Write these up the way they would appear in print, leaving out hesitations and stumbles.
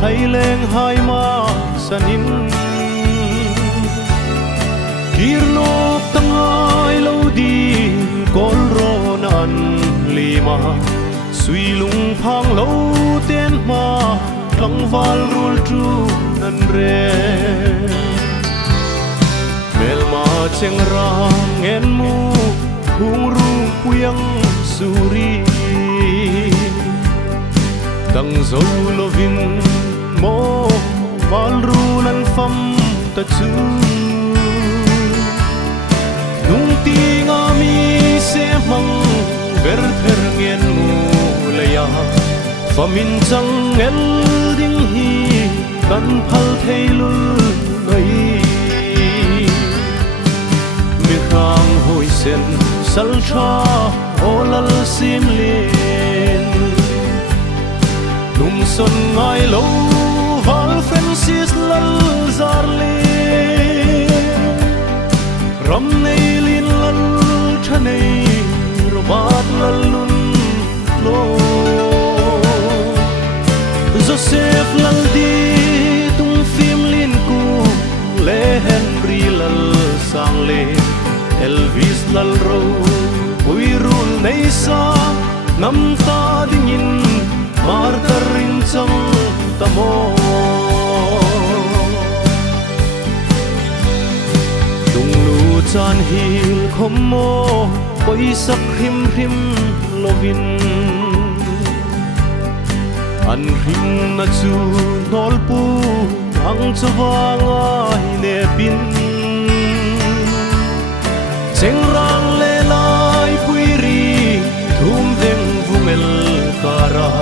hay leng hai ma sanin kirnok tangai lo di kol ron an lima suy lung phang lo ten ma lang val rul tru nan re mel ma cheng rang en mu hung ru puyang suri tang zo lovin mo val ru nan fam ta chu nung ti nga mi se mang ver ther ngien mu le ya famin chang el ding hi kan phal thei lul noi mi khang hoi sen sal tha olal sim len num son ngai lo val francis lal zar le ram nei lin lal thanei robat lal lun lo Joseph lal di tung phim lin ku le Henry lal sang le Elvis lal ro ui rul nei sa nam ta ding in Marta rin chang tamo tung lu chan hil khom mo poi sak him him lovin an him na chu nol pu ang chawanga ne pin cheng rang le lai pui ri thum veng vumel kara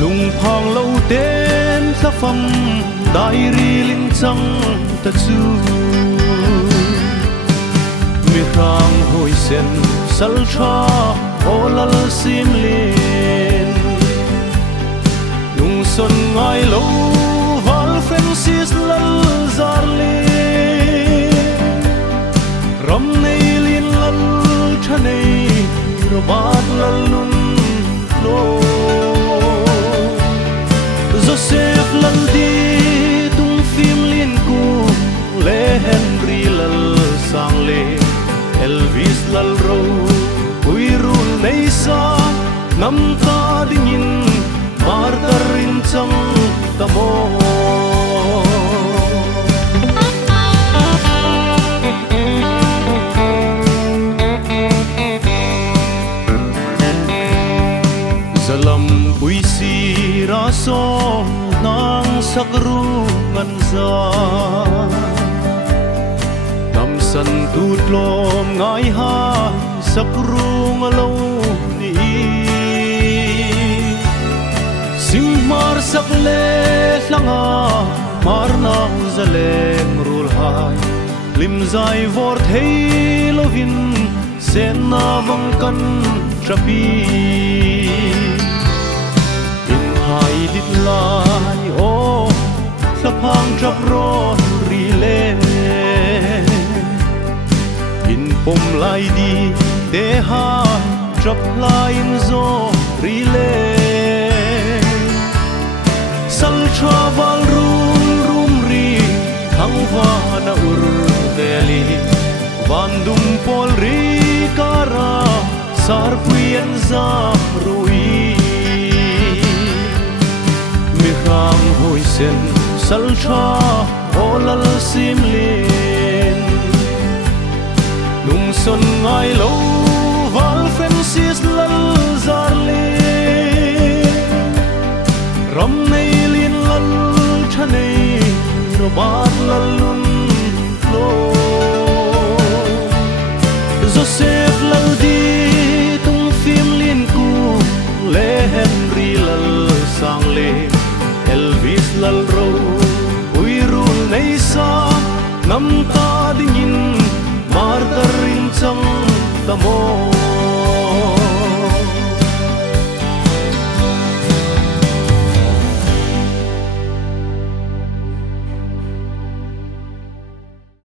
lung phang lo ten sa pham dai ri ling chang ta chu mi khang hoi sen sal tha olal sim len nung son ngai lo val francis lal zar le ram nei lin lal thanei robat lal nun lo Joseph lal di tung phim lin ku le Henry lal sang le Elvis lal ro ui rul nei sa nam ta ding in Marta rin chang tamo zalam pui si ra so nang sakru ngan za tam san tut lom ngai ha sakru ngalo ni sim mar sak le langa mar na zaleng rul hai lim zai vor thei lovin sen na vang kan trapi in hai dit lai o saphang trap ron ri le in pom lai di de ha trap lai in zo ri le sal travel rum ri hang va na ur deli vandum pol ri kara sar puyen za rui mi khang hoi sen sal tra olal sim len nung son ngai lo val francis lal zar le ram nei lin lal thanei robat lal lun lo Joseph lal di tung phim lin ku le Henry lal sang le Elvis lal ro ui rul nei sa nam ta ding in Marta rin chang tamo